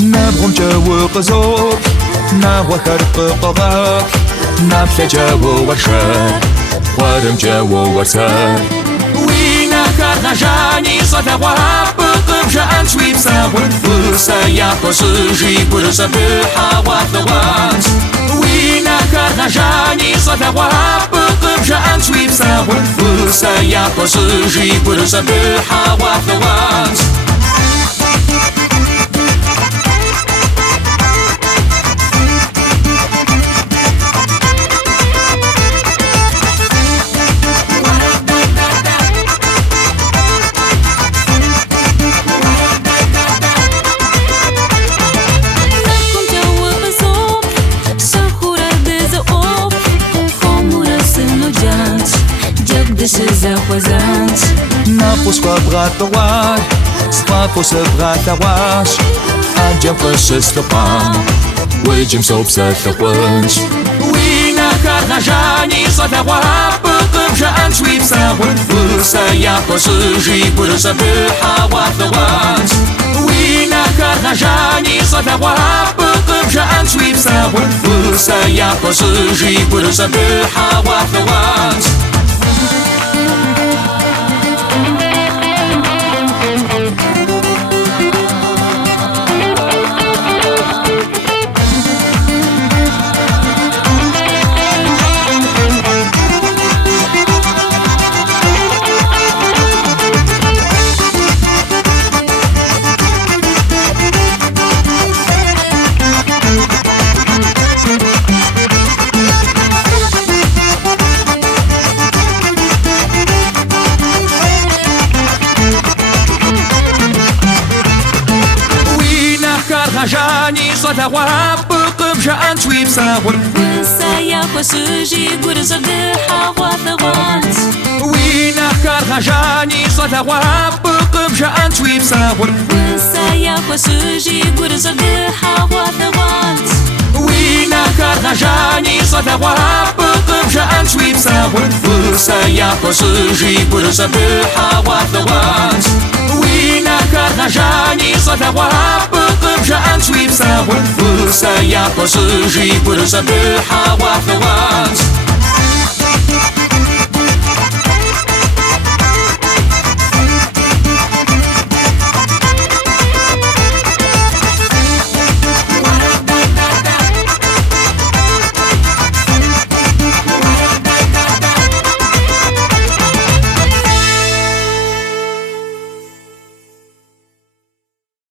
نبغم جو قزوق نهوى خرق قغاق نبلة جو ورشا ورم جو ورسا وينا كارغاجاني صدى وابقم جان شويب ساون فرسا ياقص جيب ورسا بحاوات ذوات وينا كارغاجاني صدى وابقم جان شويب ساون فرسا ياقص جيب ورسا بحاوات ذوات Napos kwa bratawar, spapos bratawash, adjam khashis tapan, wajim sob satawans. Wina karnajani sadawab, qamjan shwib sawan, fursa yaqos jib ursa bihawat dawans. Wina karnajani sadawab, qamjan shwib sawan, fursa yaqos jib ursa bihawat dawans. Jani sadawab qamjan shwib sawan Saya pasuji gurza de hawa thawat Wina karjani sadawab qamjan shwib sawan Saya pasuji gurza de hawa thawat Wina karjani sadawab qamjan shwib sawan Saya pasuji gurza de hawa thawat Wina karjani sadawab qamjan shwib sawan Fursa yaqos jib ursa bihawat thawat